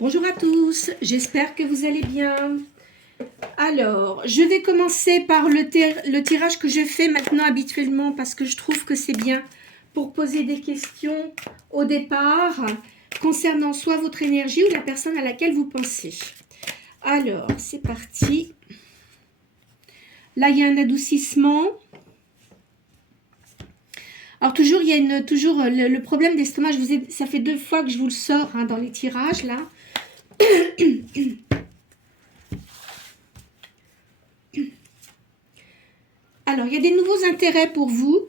Bonjour à tous, j'espère que vous allez bien. Alors, je vais commencer par le tirage que je fais maintenant habituellement parce que je trouve que c'est bien pour poser des questions au départ concernant soit votre énergie ou la personne à laquelle vous pensez. Alors, c'est parti. Là, il y a un adoucissement. Alors, toujours, il y a le problème d'estomac. Ça fait 2 fois que je vous le sors dans les tirages, là. Alors, il y a des nouveaux intérêts pour vous.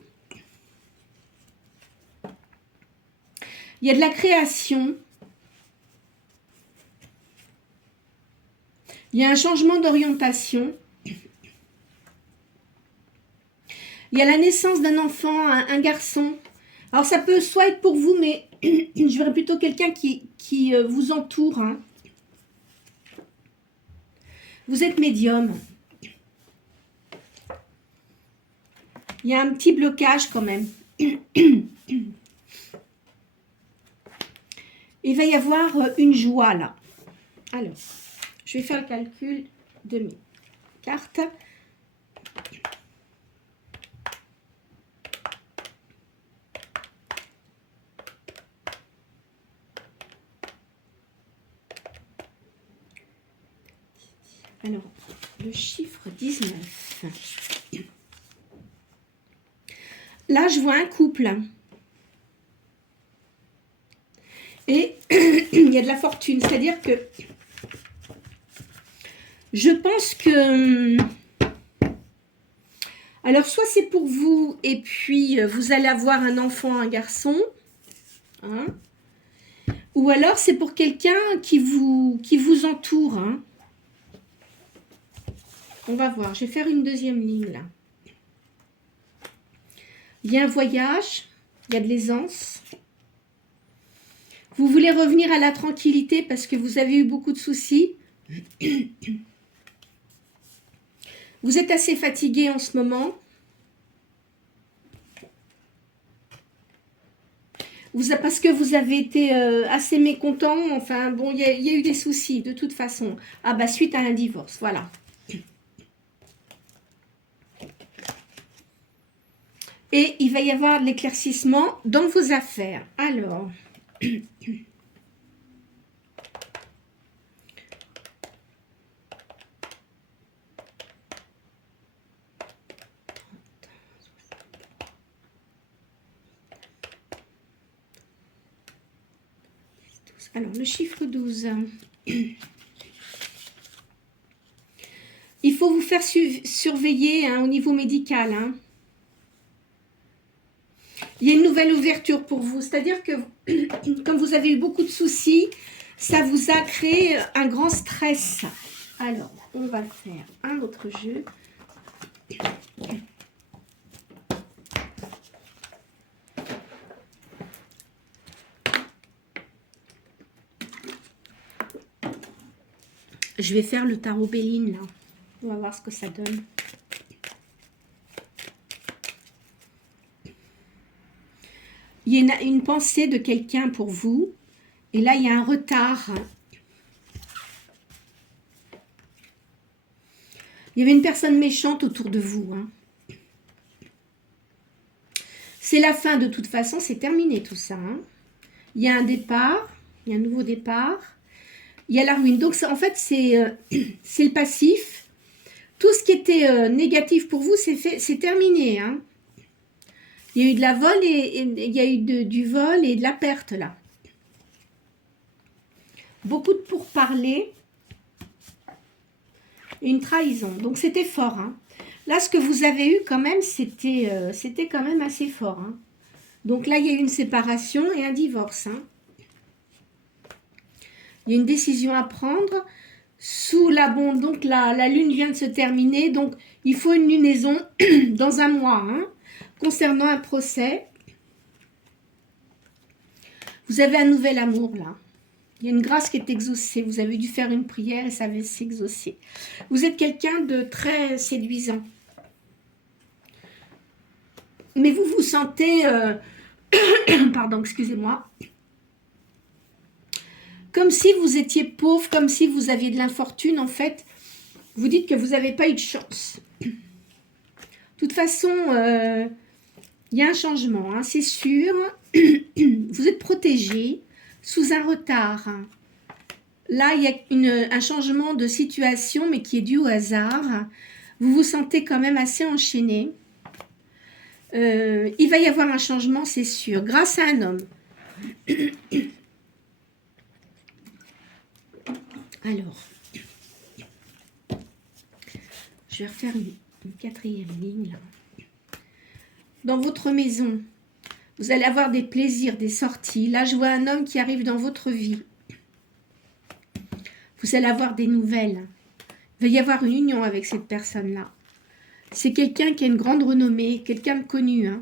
Il y a de la création. Il y a un changement d'orientation. Il y a la naissance d'un enfant, un garçon. Alors, ça peut soit être pour vous, mais je verrais plutôt quelqu'un qui vous entoure. Vous êtes médium. Il y a un petit blocage quand même. Il va y avoir une joie là. Alors, je vais faire le calcul de mes cartes. Alors, le chiffre 19. Là, je vois un couple. Et il y a de la fortune. C'est-à-dire que je pense que... Alors, soit c'est pour vous et puis vous allez avoir un enfant, un garçon. Hein, ou alors c'est pour quelqu'un qui vous entoure. Hein. On va voir. Je vais faire une deuxième ligne là. Il y a un voyage. Il y a de l'aisance. Vous voulez revenir à la tranquillité parce que vous avez eu beaucoup de soucis. Vous êtes assez fatigué en ce moment. Parce que vous avez été assez mécontent. Enfin, bon, il y a eu des soucis de toute façon. Ah bah, suite à un divorce, voilà. Et il va y avoir de l'éclaircissement dans vos affaires. Alors... Alors, le chiffre 12. Il faut vous faire surveiller au niveau médical. Hein. Il y a une nouvelle ouverture pour vous. C'est-à-dire que, comme vous avez eu beaucoup de soucis, ça vous a créé un grand stress. Alors, on va faire un autre jeu. Je vais faire le tarot Béline, là. On va voir ce que ça donne. Il y a une pensée de quelqu'un pour vous. Et là, il y a un retard. Il y avait une personne méchante autour de vous. Hein. C'est la fin de toute façon. C'est terminé tout ça. Hein. Il y a un départ. Il y a un nouveau départ. Il y a la ruine. Donc, en fait, c'est le passif. Tout ce qui était négatif pour vous, c'est terminé. Hein. Il y a eu de la vol et il y a eu du vol et de la perte, là. Beaucoup de pourparlers. Et une trahison. Donc, c'était fort. Hein. Là, ce que vous avez eu, quand même, c'était quand même assez fort. Hein. Donc, là, il y a eu une séparation et un divorce. Hein. Il y a une décision à prendre sous donc la lune vient de se terminer, donc il faut une lunaison dans un mois. Hein, concernant un procès, vous avez un nouvel amour là. Il y a une grâce qui est exaucée. Vous avez dû faire une prière et ça va s'exaucer. Vous êtes quelqu'un de très séduisant. Mais vous vous sentez... pardon, excusez-moi. Comme si vous étiez pauvre, comme si vous aviez de l'infortune, en fait. Vous dites que vous n'avez pas eu de chance. De toute façon, il y a un changement, hein, c'est sûr. Vous êtes protégé sous un retard. Là, il y a un changement de situation, mais qui est dû au hasard. Vous vous sentez quand même assez enchaîné. Il va y avoir un changement, c'est sûr, grâce à un homme. Alors, je vais refaire une quatrième ligne. Là. Dans votre maison, vous allez avoir des plaisirs, des sorties. Là, je vois un homme qui arrive dans votre vie. Vous allez avoir des nouvelles. Il va y avoir une union avec cette personne-là. C'est quelqu'un qui a une grande renommée, quelqu'un de connu, hein,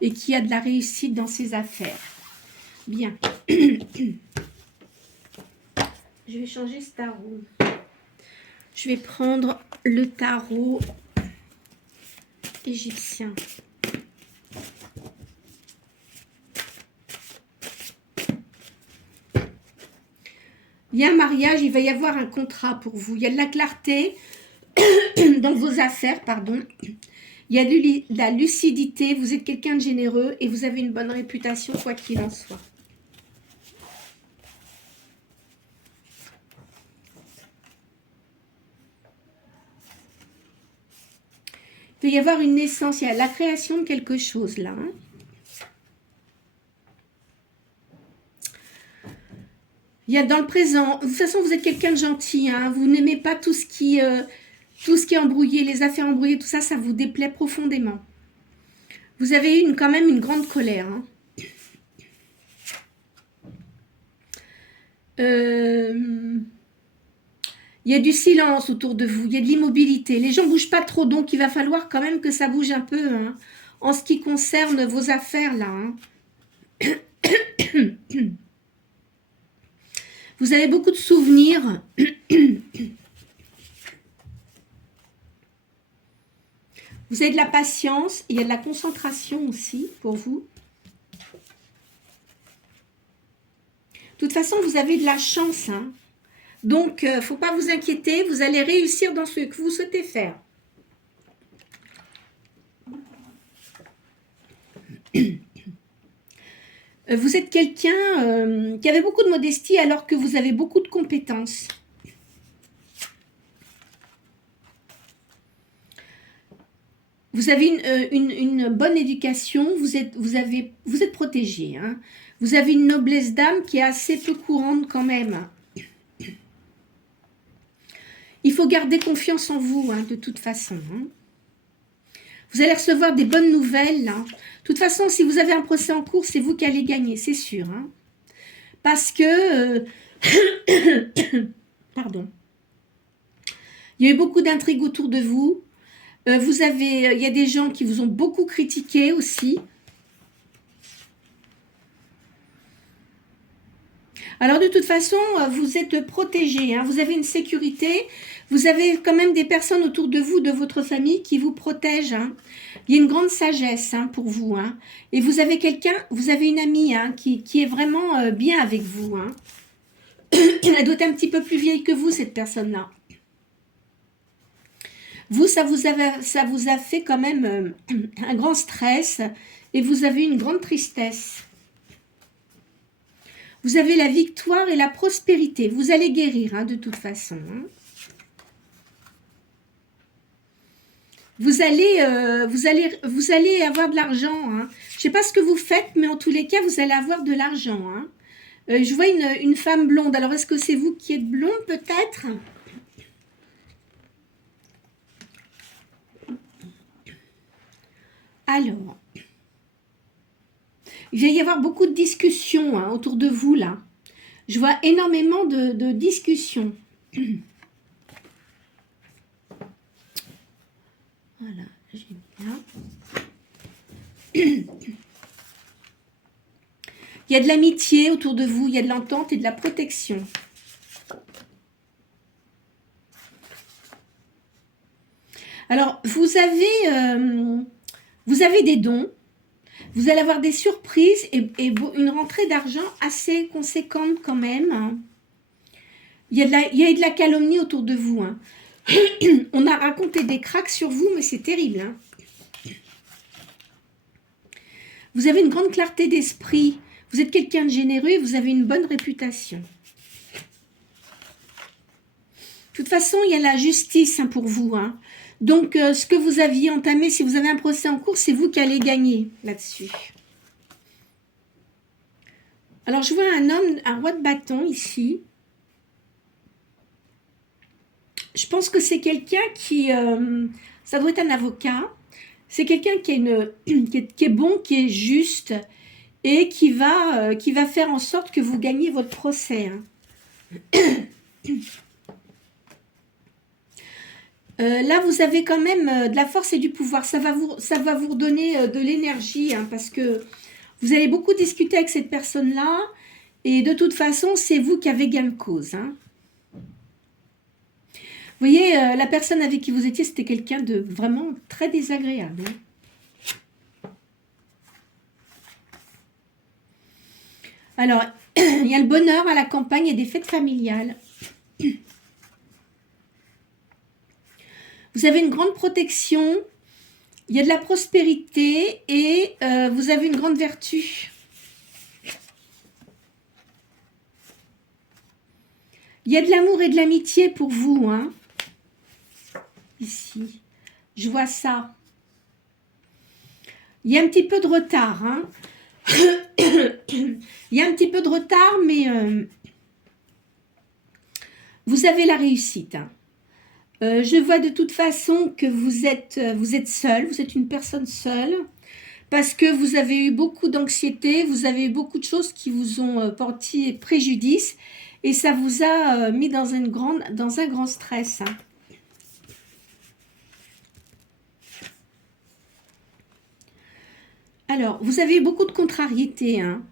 et qui a de la réussite dans ses affaires. Bien. Je vais changer ce tarot. Je vais prendre le tarot égyptien. Il y a un mariage, il va y avoir un contrat pour vous. Il y a de la clarté dans vos affaires, pardon. Il y a de la lucidité, vous êtes quelqu'un de généreux et vous avez une bonne réputation, quoi qu'il en soit. Il va y avoir une naissance, il y a la création de quelque chose là. Hein. Il y a dans le présent, de toute façon vous êtes quelqu'un de gentil, hein, vous n'aimez pas tout ce qui est embrouillé, les affaires embrouillées, tout ça, ça vous déplaît profondément. Vous avez eu quand même une grande colère. Hein. Il y a du silence autour de vous, il y a de l'immobilité. Les gens ne bougent pas trop, donc il va falloir quand même que ça bouge un peu. Hein, en ce qui concerne vos affaires, là. Hein. Vous avez beaucoup de souvenirs. Vous avez de la patience. Il y a de la concentration aussi pour vous. De toute façon, vous avez de la chance. Hein. Donc, il ne faut pas vous inquiéter. Vous allez réussir dans ce que vous souhaitez faire. Vous êtes quelqu'un qui avait beaucoup de modestie alors que vous avez beaucoup de compétences. Vous avez une bonne éducation, vous êtes protégé. Hein. Vous avez une noblesse d'âme qui est assez peu courante quand même. Il faut garder confiance en vous, hein, de toute façon. Hein. Vous allez recevoir des bonnes nouvelles. Hein. De toute façon, si vous avez un procès en cours, c'est vous qui allez gagner, c'est sûr. Hein. Parce que... Pardon. Il y a eu beaucoup d'intrigues autour de vous. Il y a des gens qui vous ont beaucoup critiqué aussi. Alors, de toute façon, vous êtes protégé. Hein. Vous avez une sécurité. Vous avez quand même des personnes autour de vous, de votre famille, qui vous protègent. Hein. Il y a une grande sagesse hein, pour vous. Hein. Et vous avez une amie hein, qui est vraiment bien avec vous. Hein. Elle doit être un petit peu plus vieille que vous, cette personne-là. Vous, ça vous a fait quand même un grand stress et vous avez une grande tristesse. Vous avez la victoire et la prospérité. Vous allez guérir hein, de toute façon. Hein. Vous allez avoir de l'argent. Hein. Je ne sais pas ce que vous faites, mais en tous les cas, vous allez avoir de l'argent. Hein. Je vois une femme blonde. Alors, est-ce que c'est vous qui êtes blonde, peut-être ? Alors, il va y avoir beaucoup de discussions hein, autour de vous, là. Je vois énormément de discussions. Voilà, j'ai mis là. Il y a de l'amitié autour de vous, il y a de l'entente et de la protection. Alors, vous avez des dons, vous allez avoir des surprises et une rentrée d'argent assez conséquente quand même. il y a de la calomnie autour de vous. Hein. On a raconté des cracks sur vous, mais c'est terrible. Hein. Vous avez une grande clarté d'esprit. Vous êtes quelqu'un de généreux et vous avez une bonne réputation. De toute façon, il y a la justice hein, pour vous. Hein. Donc, ce que vous aviez entamé, si vous avez un procès en cours, c'est vous qui allez gagner là-dessus. Alors, je vois un homme, un roi de bâton ici. Je pense que c'est quelqu'un qui... ça doit être un avocat. C'est quelqu'un qui, qui est bon, qui est juste et qui va faire en sorte que vous gagnez votre procès. Hein. Là, vous avez quand même de la force et du pouvoir. Ça va vous redonner de l'énergie hein, parce que vous allez beaucoup discuter avec cette personne-là et de toute façon, c'est vous qui avez gain de cause. Hein. Vous voyez, la personne avec qui vous étiez, c'était quelqu'un de vraiment très désagréable. Hein. Alors, il y a le bonheur à la campagne et des fêtes familiales. Vous avez une grande protection, il y a de la prospérité et vous avez une grande vertu. Il y a de l'amour et de l'amitié pour vous. Hein. Ici, je vois ça. Il y a un petit peu de retard. Hein. Il y a un petit peu de retard, mais vous avez la réussite. Hein. Je vois de toute façon que vous êtes seul, vous êtes une personne seule, parce que vous avez eu beaucoup d'anxiété, vous avez eu beaucoup de choses qui vous ont porté préjudice, et ça vous a mis dans un grand stress. Hein. Alors, vous avez eu beaucoup de contrariétés, hein.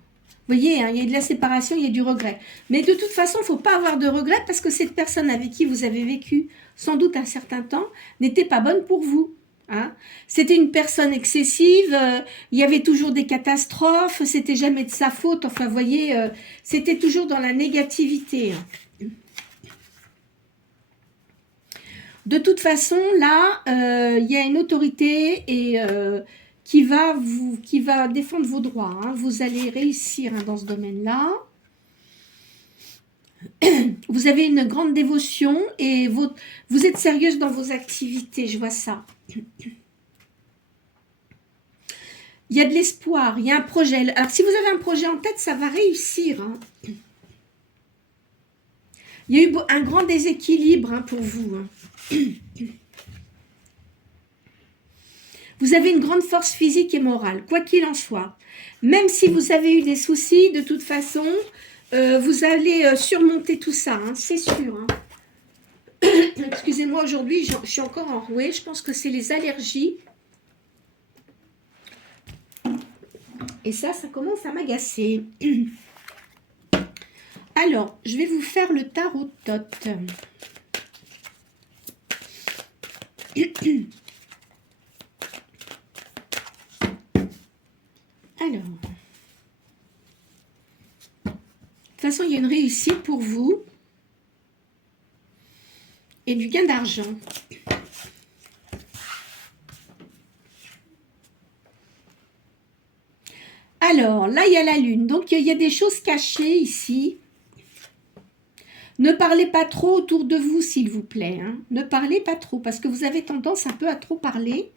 Vous voyez, hein, il y a de la séparation, il y a du regret. Mais de toute façon, il ne faut pas avoir de regret parce que cette personne avec qui vous avez vécu sans doute un certain temps n'était pas bonne pour vous. Hein. C'était une personne excessive, il y avait toujours des catastrophes, c'était jamais de sa faute. Enfin, vous voyez, c'était toujours dans la négativité. Hein. De toute façon, là, il y a une autorité et... qui va défendre vos droits. Hein. Vous allez réussir hein, dans ce domaine-là. Vous avez une grande dévotion et vous êtes sérieuse dans vos activités, je vois ça. Il y a de l'espoir, il y a un projet. Alors, si vous avez un projet en tête, ça va réussir. Hein. Il y a eu un grand déséquilibre hein, pour vous. Hein. Vous avez une grande force physique et morale, quoi qu'il en soit. Même si vous avez eu des soucis, de toute façon, vous allez surmonter tout ça, hein, c'est sûr. Hein. Excusez-moi, aujourd'hui, je suis encore enrouée. Je pense que c'est les allergies. Et ça commence à m'agacer. Alors, je vais vous faire le tarot tot. Alors, de toute façon, il y a une réussite pour vous et du gain d'argent. Alors, là, il y a la lune. Donc, il y a des choses cachées ici. Ne parlez pas trop autour de vous, s'il vous plaît. Hein. Ne parlez pas trop, parce que vous avez tendance un peu à trop parler.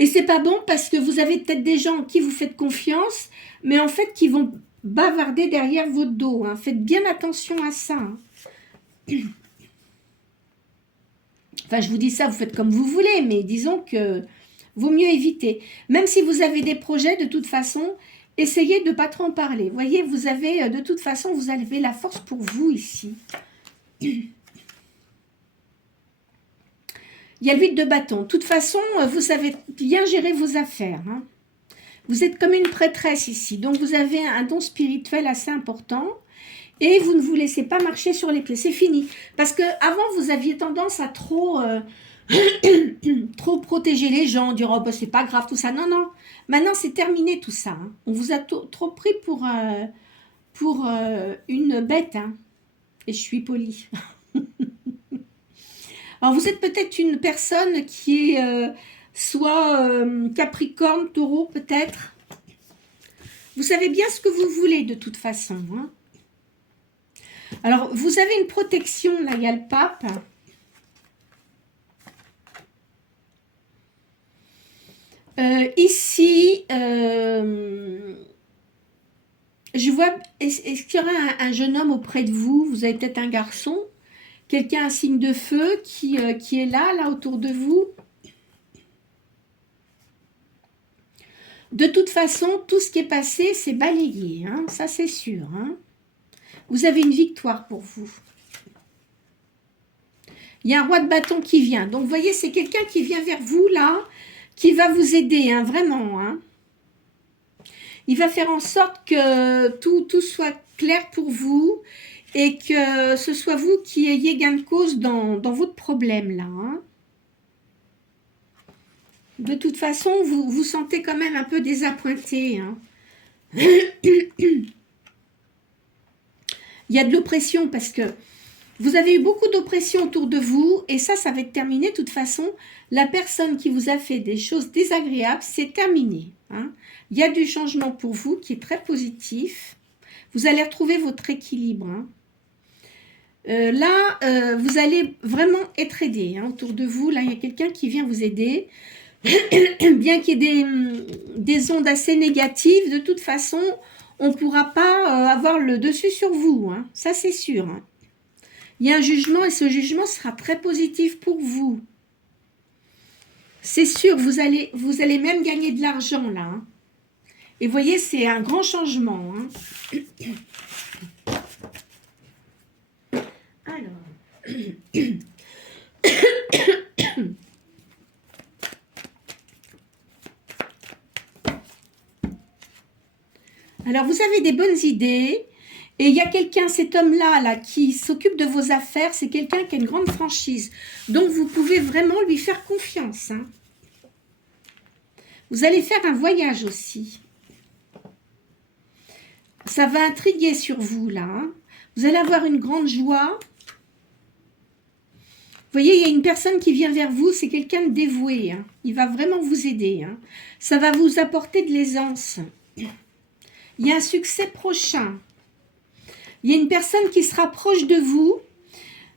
Et c'est pas bon parce que vous avez peut-être des gens en qui vous faites confiance, mais en fait qui vont bavarder derrière votre dos. Hein. Faites bien attention à ça. Hein. Enfin, je vous dis ça, vous faites comme vous voulez, mais disons que vaut mieux éviter. Même si vous avez des projets, de toute façon, essayez de ne pas trop en parler. Vous voyez, vous avez, de toute façon, vous avez la force pour vous ici. Il y a le 8 de bâton. De toute façon, vous savez bien gérer vos affaires. Hein. Vous êtes comme une prêtresse ici. Donc, vous avez un don spirituel assez important. Et vous ne vous laissez pas marcher sur les pieds. C'est fini. Parce qu'avant, vous aviez tendance à trop, trop protéger les gens. Dire, oh, bah, c'est pas grave, tout ça. Non, non. Maintenant, c'est terminé tout ça. Hein. On vous a trop pris pour une bête. Hein. Et je suis polie. Alors, vous êtes peut-être une personne qui est soit Capricorne, Taureau, peut-être. Vous savez bien ce que vous voulez, de toute façon. Hein. Alors, vous avez une protection, là, il y a le pape. Ici, je vois, est-ce qu'il y aura un jeune homme auprès de vous? Vous avez peut-être un garçon, quelqu'un, un signe de feu qui est là autour de vous. De toute façon, tout ce qui est passé, c'est balayé, hein, ça c'est sûr. Hein. Vous avez une victoire pour vous. Il y a un roi de bâton qui vient. Donc, vous voyez, c'est quelqu'un qui vient vers vous, là, qui va vous aider, hein, vraiment. Hein. Il va faire en sorte que tout soit clair pour vous et que ce soit vous qui ayez gain de cause dans votre problème, là. Hein. De toute façon, vous vous sentez quand même un peu désappointé. Hein. Il y a de l'oppression parce que vous avez eu beaucoup d'oppression autour de vous et ça va être terminé. De toute façon, la personne qui vous a fait des choses désagréables, c'est terminé. Hein. Il y a du changement pour vous qui est très positif. Vous allez retrouver votre équilibre. Hein. Là, vous allez vraiment être aidé. Hein. Autour de vous, là, il y a quelqu'un qui vient vous aider. Bien qu'il y ait des ondes assez négatives, de toute façon, on ne pourra pas avoir le dessus sur vous. Hein. Ça, c'est sûr. Hein. Il y a un jugement et ce jugement sera très positif pour vous. C'est sûr, vous allez même gagner de l'argent là. Hein. Et vous voyez, c'est un grand changement. Hein. Alors. Alors, vous avez des bonnes idées. Et il y a quelqu'un, cet homme-là, là, qui s'occupe de vos affaires, c'est quelqu'un qui a une grande franchise. Donc, vous pouvez vraiment lui faire confiance. Hein. Vous allez faire un voyage aussi. Ça va intriguer sur vous, là. Hein. Vous allez avoir une grande joie. Vous voyez, il y a une personne qui vient vers vous, c'est quelqu'un de dévoué. Hein. Il va vraiment vous aider. Hein. Ça va vous apporter de l'aisance. Il y a un succès prochain. Il y a une personne qui se rapproche de vous.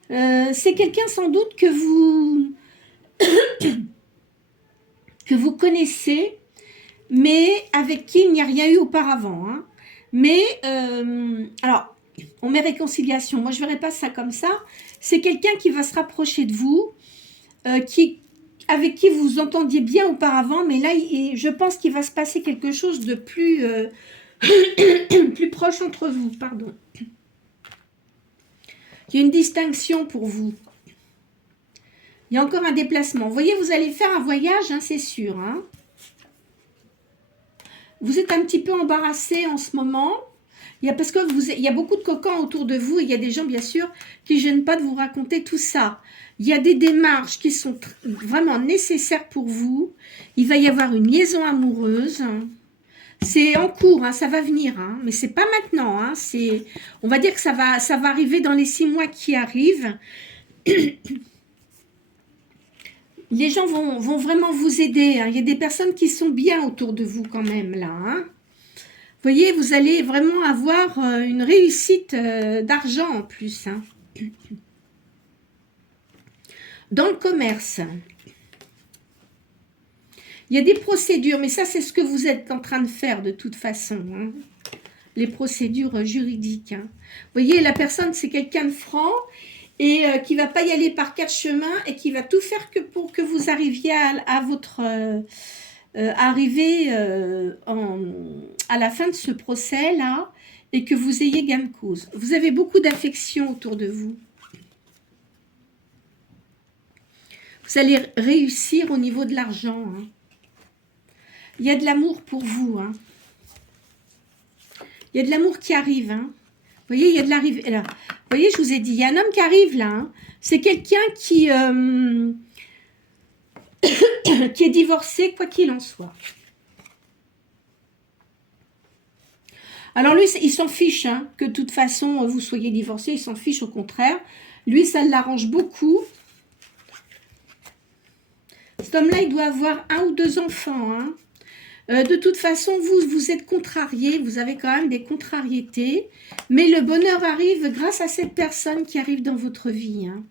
C'est quelqu'un sans doute que vous connaissez, mais avec qui il n'y a rien eu auparavant. Hein. Mais, alors, on met réconciliation. Moi, je ne verrais pas ça comme ça. C'est quelqu'un qui va se rapprocher de vous, avec qui vous vous entendiez bien auparavant, mais là, je pense qu'il va se passer quelque chose de plus, plus proche entre vous. Pardon. Il y a une distinction pour vous. Il y a encore un déplacement. Vous voyez, vous allez faire un voyage, hein, c'est sûr. Hein. Vous êtes un petit peu embarrassé en ce moment. Parce que il y a beaucoup de coquins autour de vous. Et il y a des gens, bien sûr, qui ne gênent pas de vous raconter tout ça. Il y a des démarches qui sont vraiment nécessaires pour vous. Il va y avoir une liaison amoureuse. C'est en cours, hein, ça va venir, hein, mais c'est pas maintenant. Hein, on va dire que ça va arriver dans les 6 mois qui arrivent. Les gens vont vraiment vous aider. Hein. Il y a des personnes qui sont bien autour de vous quand même, là. Hein. Vous voyez, vous allez vraiment avoir une réussite d'argent en plus. Hein. Dans le commerce. Il y a des procédures, mais ça, c'est ce que vous êtes en train de faire de toute façon. Hein. Les procédures juridiques. Hein. Vous voyez, la personne, c'est quelqu'un de franc et qui ne va pas y aller par 4 chemins et qui va tout faire pour que vous arriviez à votre... arriver à la fin de ce procès-là et que vous ayez gain de cause. Vous avez beaucoup d'affection autour de vous. Vous allez réussir au niveau de l'argent. Hein. Il y a de l'amour pour vous. Hein. Il y a de l'amour qui arrive. Hein. Vous voyez, il y a de l'arrivée. Vous voyez, je vous ai dit, il y a un homme qui arrive là. Hein. C'est quelqu'un qui est divorcé, quoi qu'il en soit. Alors lui, il s'en fiche hein, que de toute façon, vous soyez divorcé. Il s'en fiche au contraire. Lui, ça l'arrange beaucoup. cet homme-là, il doit avoir 1 ou 2 enfants. Hein. De toute façon, vous êtes contrarié, vous avez quand même des contrariétés, mais le bonheur arrive grâce à cette personne qui arrive dans votre vie. Hein.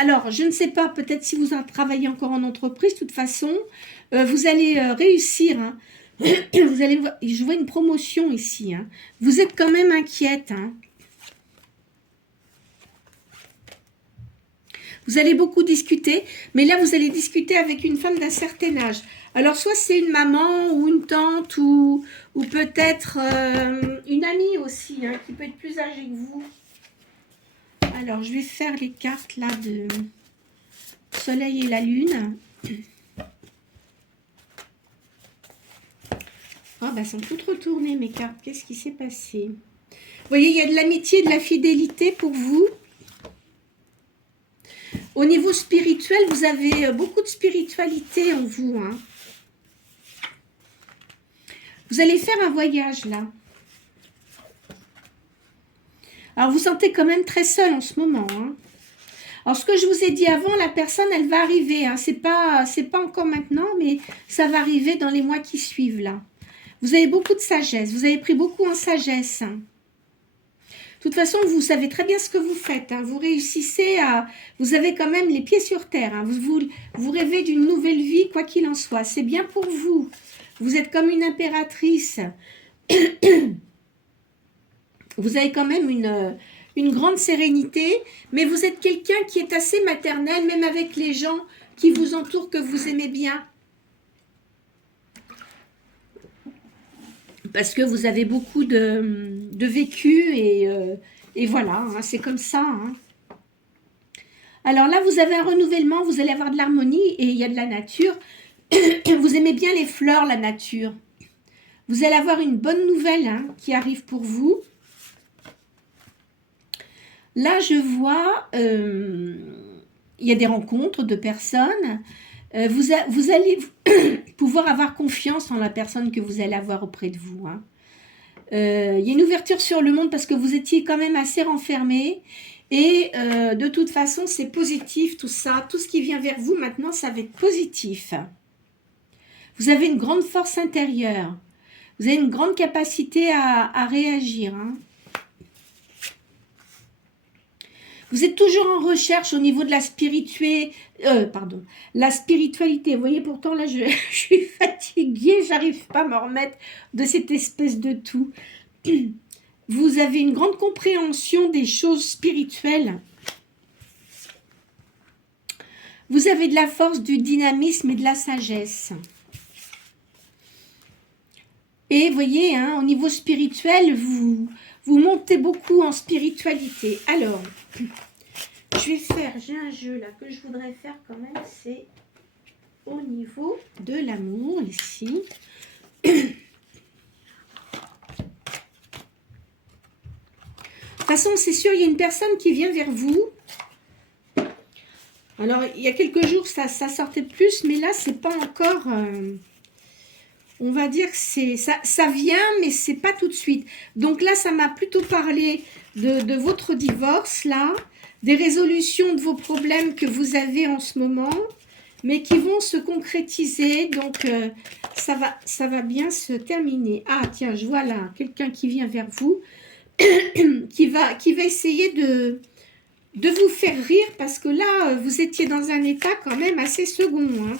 Alors, je ne sais pas, peut-être si vous travaillez encore en entreprise, de toute façon, vous allez réussir. Hein. Vous allez, je vois une promotion ici. Hein. Vous êtes quand même inquiète. Hein. Vous allez beaucoup discuter, mais là, vous allez discuter avec une femme d'un certain âge. Alors, soit c'est une maman ou une tante ou peut-être une amie aussi, hein, qui peut être plus âgée que vous. Alors, je vais faire les cartes là de Soleil et la Lune. Ah, bah, elles sont toutes retournées, mes cartes. Qu'est-ce qui s'est passé? Vous voyez, il y a de l'amitié, de la fidélité pour vous. Au niveau spirituel, vous avez beaucoup de spiritualité en vous. Hein. Vous allez faire un voyage, là. Alors, vous sentez quand même très seul en ce moment. Hein. Alors, ce que je vous ai dit avant, la personne, elle va arriver. Hein. C'est pas encore maintenant, mais ça va arriver dans les mois qui suivent, là. Vous avez beaucoup de sagesse. Vous avez pris beaucoup en sagesse. Hein. De toute façon, vous savez très bien ce que vous faites. Hein. Vous réussissez à... Vous avez quand même les pieds sur terre. Hein. Vous rêvez d'une nouvelle vie, quoi qu'il en soit. C'est bien pour vous. Vous êtes comme une impératrice. Vous avez quand même une grande sérénité, mais vous êtes quelqu'un qui est assez maternel, même avec les gens qui vous entourent, que vous aimez bien. Parce que vous avez beaucoup de vécu et voilà, hein, c'est comme ça. Hein. Alors là, vous avez un renouvellement, vous allez avoir de l'harmonie et il y a de la nature. Vous aimez bien les fleurs, la nature. Vous allez avoir une bonne nouvelle hein, qui arrive pour vous. Là, je vois, il y a des rencontres de personnes. Vous allez pouvoir avoir confiance en la personne que vous allez avoir auprès de vous. Hein. Il y a une ouverture sur le monde parce que vous étiez quand même assez renfermé. Et de toute façon, c'est positif tout ça. Tout ce qui vient vers vous maintenant, ça va être positif. Vous avez une grande force intérieure. Vous avez une grande capacité à réagir. Hein. Vous êtes toujours en recherche au niveau de la la spiritualité. Vous voyez, pourtant, là, je suis fatiguée. J'arrive pas à me remettre de cette espèce de tout. Vous avez une grande compréhension des choses spirituelles. Vous avez de la force, du dynamisme et de la sagesse. Et vous voyez, hein, au niveau spirituel, vous montez beaucoup en spiritualité. Alors, j'ai un jeu là que je voudrais faire quand même, c'est au niveau de l'amour, ici. De toute façon, c'est sûr, il y a une personne qui vient vers vous. Alors, il y a quelques jours, ça sortait plus, mais là, c'est pas encore... on va dire que ça vient, mais c'est pas tout de suite. Donc là, ça m'a plutôt parlé de votre divorce, là, des résolutions de vos problèmes que vous avez en ce moment, mais qui vont se concrétiser. Donc, ça va bien se terminer. Ah, tiens, je vois là quelqu'un qui vient vers vous, qui va essayer de vous faire rire, parce que là, vous étiez dans un état quand même assez second, hein.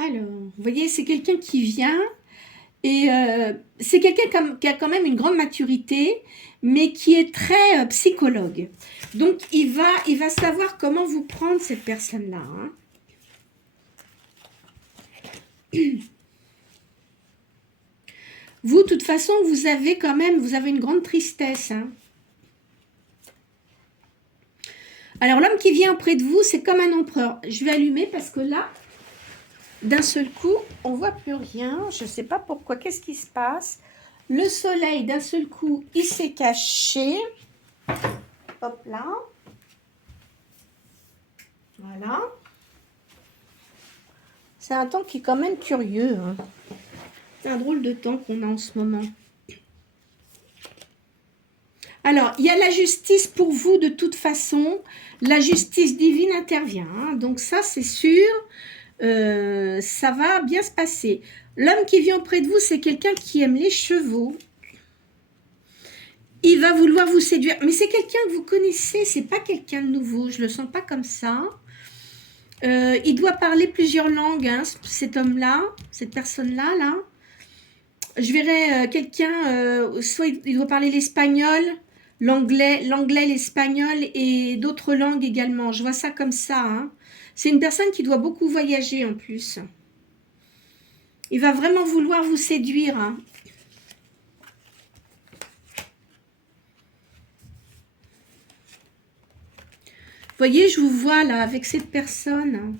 Alors, vous voyez, c'est quelqu'un qui vient et c'est quelqu'un qui a quand même une grande maturité, mais qui est très psychologue. Donc, il va savoir comment vous prendre, cette personne-là. Hein. Vous, de toute façon, vous avez une grande tristesse. Hein. Alors, l'homme qui vient auprès de vous, c'est comme un empereur. Je vais allumer parce que là... D'un seul coup, on voit plus rien. Je ne sais pas pourquoi. Qu'est-ce qui se passe? Le soleil, d'un seul coup, il s'est caché. Hop là. Voilà. C'est un temps qui est quand même curieux. Hein. C'est un drôle de temps qu'on a en ce moment. Alors, il y a la justice pour vous de toute façon. La justice divine intervient. Hein. Donc ça, c'est sûr. Ça va bien se passer. L'homme qui vient auprès de vous, c'est quelqu'un qui aime les chevaux. Il va vouloir vous séduire. Mais c'est quelqu'un que vous connaissez. C'est pas quelqu'un de nouveau. Je le sens pas comme ça. Il doit parler plusieurs langues. Hein, cet homme-là, cette personne-là, là. Je verrai quelqu'un, soit il doit parler l'espagnol, l'anglais, l'espagnol et d'autres langues également. Je vois ça comme ça. Hein. C'est une personne qui doit beaucoup voyager en plus. Il va vraiment vouloir vous séduire. Hein. Vous voyez, je vous vois là avec cette personne.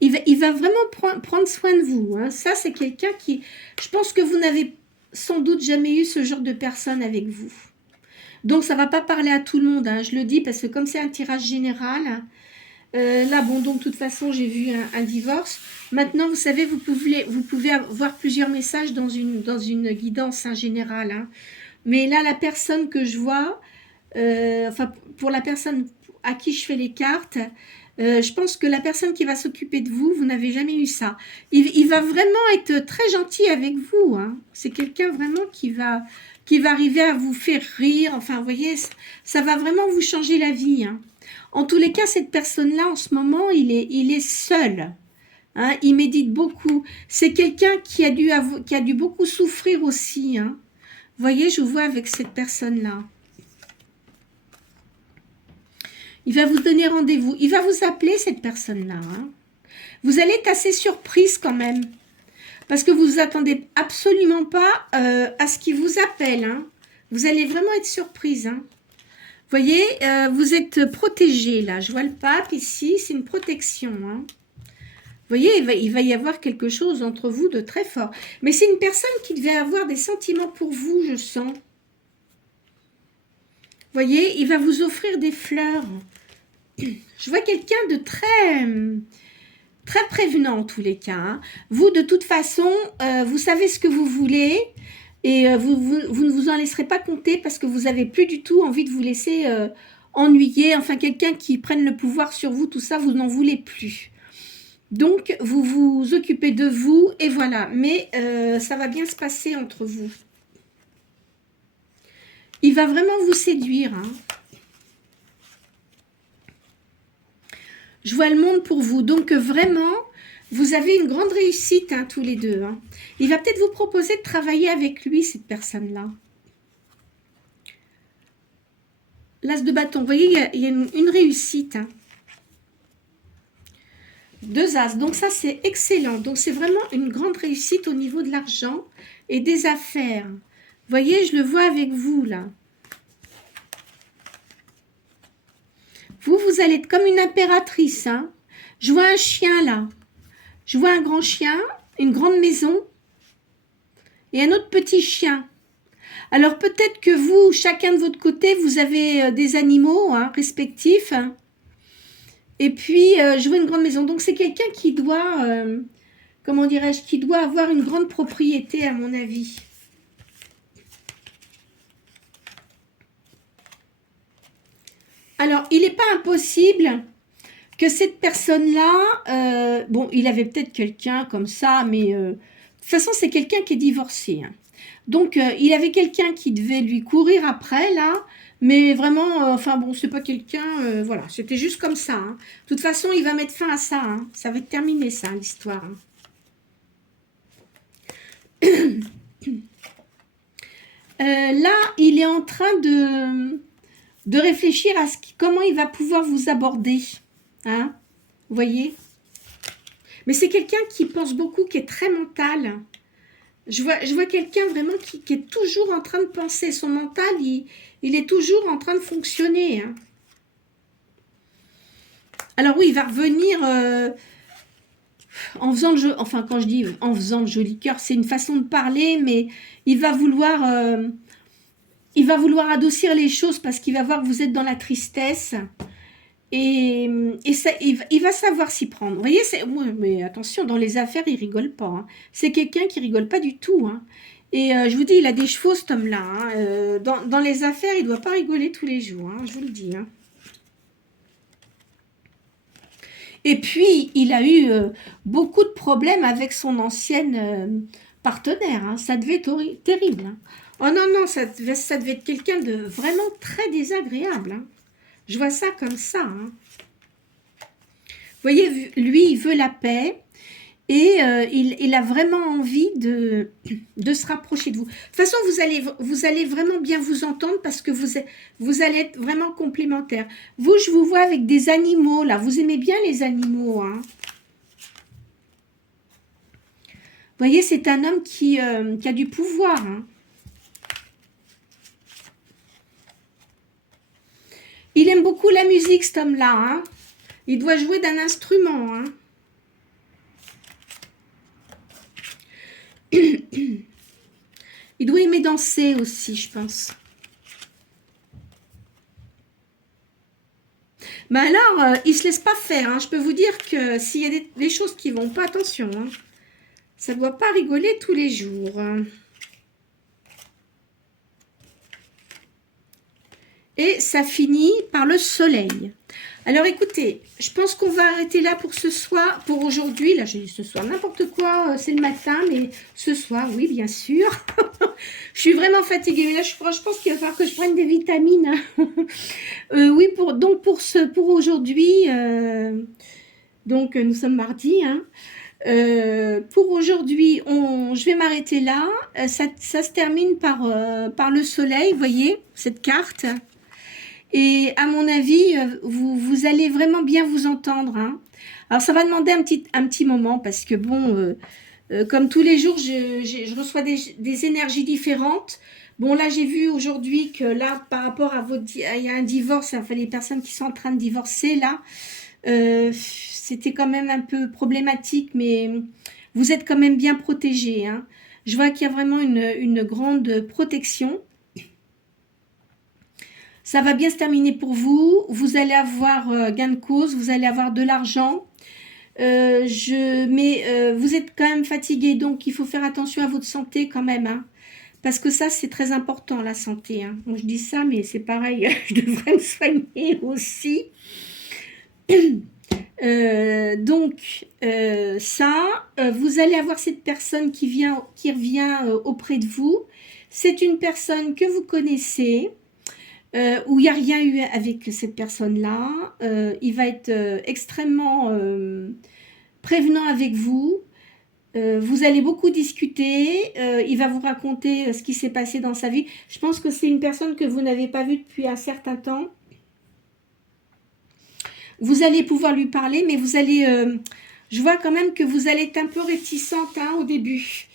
Il va vraiment prendre soin de vous. Hein. Ça, c'est quelqu'un qui... Je pense que vous n'avez sans doute jamais eu ce genre de personne avec vous. Donc, ça ne va pas parler à tout le monde. Hein. Je le dis parce que comme c'est un tirage général, là, bon, donc, de toute façon, j'ai vu un divorce. Maintenant, vous savez, vous pouvez avoir plusieurs messages dans une guidance générale. Hein. Mais là, la personne que je vois, enfin, pour la personne à qui je fais les cartes... je pense que la personne qui va s'occuper de vous, vous n'avez jamais eu ça. Il va vraiment être très gentil avec vous. Hein. C'est quelqu'un vraiment qui va arriver à vous faire rire. Enfin, vous voyez, ça va vraiment vous changer la vie. Hein. En tous les cas, cette personne-là, en ce moment, il est seul. Hein. Il médite beaucoup. C'est quelqu'un qui a dû beaucoup souffrir aussi. Hein. Vous voyez, je vous vois avec cette personne-là. Il va vous donner rendez-vous. Il va vous appeler, cette personne-là. Hein. Vous allez être assez surprise quand même. Parce que vous ne vous attendez absolument pas à ce qu'il vous appelle. Hein. Vous allez vraiment être surprise. Hein. Vous voyez, vous êtes protégé là. Je vois le pape ici, c'est une protection. Hein. Vous voyez, il va y avoir quelque chose entre vous de très fort. Mais c'est une personne qui devait avoir des sentiments pour vous, je sens. Vous voyez, il va vous offrir des fleurs. Je vois quelqu'un de très prévenant en tous les cas. Hein. Vous, de toute façon, vous savez ce que vous voulez et vous ne vous en laisserez pas compter parce que vous n'avez plus du tout envie de vous laisser ennuyer. Enfin, quelqu'un qui prenne le pouvoir sur vous, tout ça, vous n'en voulez plus. Donc, vous vous occupez de vous et voilà. Mais ça va bien se passer entre vous. Il va vraiment vous séduire. Hein. Je vois le monde pour vous. Donc, vraiment, vous avez une grande réussite, hein, tous les deux. Hein. Il va peut-être vous proposer de travailler avec lui, cette personne-là. L'as de bâton. Vous voyez, il y a une réussite. Hein. 2 as. Donc, ça, c'est excellent. Donc, c'est vraiment une grande réussite au niveau de l'argent et des affaires. Vous voyez, je le vois avec vous, là. Vous allez être comme une impératrice. Hein. Je vois un chien là. Je vois un grand chien, une grande maison et un autre petit chien. Alors peut-être que vous, chacun de votre côté, vous avez des animaux hein, respectifs. Hein. Et puis, je vois une grande maison. Donc c'est quelqu'un qui doit, comment dirais-je, qui doit avoir une grande propriété à mon avis. Alors, il n'est pas impossible que cette personne-là, bon, il avait peut-être quelqu'un comme ça, mais de toute façon, c'est quelqu'un qui est divorcé. Hein. Donc, il avait quelqu'un qui devait lui courir après, là, mais vraiment, enfin bon, c'est pas quelqu'un, voilà, c'était juste comme ça. Hein. De toute façon, il va mettre fin à ça. Hein. Ça va être terminé, ça, l'histoire. Hein. Là, il est en train de réfléchir à comment il va pouvoir vous aborder. Hein, vous voyez? Mais c'est quelqu'un qui pense beaucoup, qui est très mental. Je vois quelqu'un vraiment qui est toujours en train de penser. Son mental, il est toujours en train de fonctionner. Hein. Alors oui, il va revenir en faisant le jeu. Enfin, quand je dis en faisant le joli cœur, c'est une façon de parler, mais il va vouloir adoucir les choses parce qu'il va voir que vous êtes dans la tristesse. Et ça, il va savoir s'y prendre. Vous voyez, mais attention, dans les affaires, il rigole pas. Hein. C'est quelqu'un qui rigole pas du tout. Hein. Et je vous dis, il a des chevaux, cet homme-là. Hein. Dans les affaires, il ne doit pas rigoler tous les jours, hein, je vous le dis. Hein. Et puis, il a eu beaucoup de problèmes avec son ancienne partenaire. Hein. Ça devait être terrible. Hein. Oh non, non, ça devait être quelqu'un de vraiment très désagréable. Hein. Je vois ça comme ça. Hein. Vous voyez, lui, il veut la paix. Et il a vraiment envie de se rapprocher de vous. De toute façon, vous allez vraiment bien vous entendre parce que vous allez être vraiment complémentaires. Vous, je vous vois avec des animaux, là. Vous aimez bien les animaux, hein. Vous voyez, c'est un homme qui a du pouvoir, hein. Il aime beaucoup la musique, cet homme-là, hein. Il doit jouer d'un instrument, hein. Il doit aimer danser aussi, je pense. Mais alors, il se laisse pas faire. Hein. Je peux vous dire que s'il y a des choses qui vont pas, attention. Hein. Ça ne doit pas rigoler tous les jours. Hein. Et ça finit par le soleil. Alors écoutez, je pense qu'on va arrêter là pour ce soir, pour aujourd'hui. Là, j'ai dit ce soir, n'importe quoi, c'est le matin, mais ce soir, oui, bien sûr. Je suis vraiment fatiguée. Mais là, je pense qu'il va falloir que je prenne des vitamines. Oui, pour aujourd'hui, donc nous sommes mardi. Hein, pour aujourd'hui, je vais m'arrêter là. Ça se termine par le soleil, vous voyez, cette carte. Et à mon avis, vous allez vraiment bien vous entendre. Hein. Alors, ça va demander un petit moment parce que, bon, comme tous les jours, je reçois des énergies différentes. Bon, là, j'ai vu aujourd'hui que là, par rapport à il y a un divorce, enfin, les personnes qui sont en train de divorcer, là, c'était quand même un peu problématique, mais vous êtes quand même bien protégés. Hein. Je vois qu'il y a vraiment une grande protection. Ça va bien se terminer pour vous. Vous allez avoir gain de cause, vous allez avoir de l'argent. Mais vous êtes quand même fatigué, donc il faut faire attention à votre santé quand même. Hein, parce que ça, c'est très important, la santé. Hein. Bon, je dis ça, mais c'est pareil, je devrais me soigner aussi. Vous allez avoir cette personne qui revient auprès de vous. C'est une personne que vous connaissez. Où il n'y a rien eu avec cette personne-là. Il va être extrêmement prévenant avec vous. Vous allez beaucoup discuter. Il va vous raconter ce qui s'est passé dans sa vie. Je pense que c'est une personne que vous n'avez pas vue depuis un certain temps. Vous allez pouvoir lui parler, mais vous allez... je vois quand même que vous allez être un peu réticente hein, au début.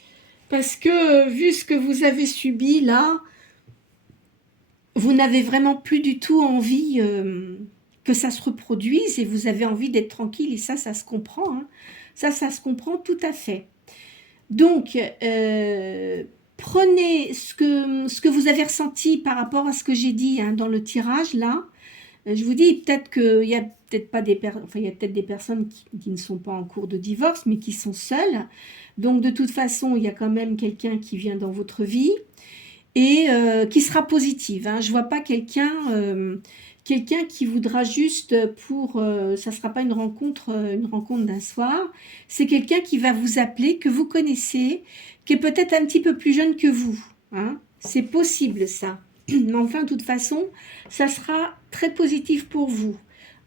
Parce que vu ce que vous avez subi là... Vous n'avez vraiment plus du tout envie que ça se reproduise et vous avez envie d'être tranquille et ça se comprend. Hein. Ça se comprend tout à fait. Donc, prenez ce que vous avez ressenti par rapport à ce que j'ai dit hein, dans le tirage, là. Je vous dis, peut-être qu'il y a peut-être pas des il y a peut-être des personnes qui ne sont pas en cours de divorce, mais qui sont seules. Donc, de toute façon, il y a quand même quelqu'un qui vient dans votre vie. Et qui sera positive. Hein. Je vois pas quelqu'un qui voudra juste ça sera pas une rencontre d'un soir. C'est quelqu'un qui va vous appeler, que vous connaissez, qui est peut-être un petit peu plus jeune que vous. Hein. C'est possible ça. Mais enfin, de toute façon, ça sera très positif pour vous.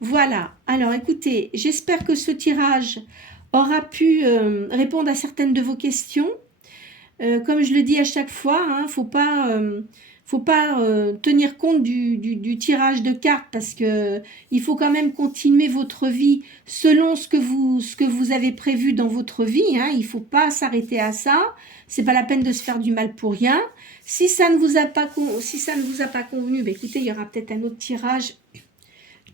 Voilà. Alors, écoutez, j'espère que ce tirage aura pu répondre à certaines de vos questions. Comme je le dis à chaque fois, hein, faut pas tenir compte du tirage de cartes parce que il faut quand même continuer votre vie selon ce que vous avez prévu dans votre vie. Hein, il faut pas s'arrêter à ça. C'est pas la peine de se faire du mal pour rien. Si ça ne vous a pas convenu, ben écoutez, il y aura peut-être un autre tirage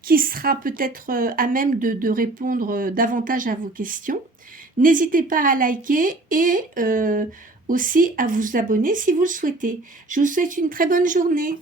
qui sera peut-être à même de répondre davantage à vos questions. N'hésitez pas à liker et aussi à vous abonner si vous le souhaitez. Je vous souhaite une très bonne journée.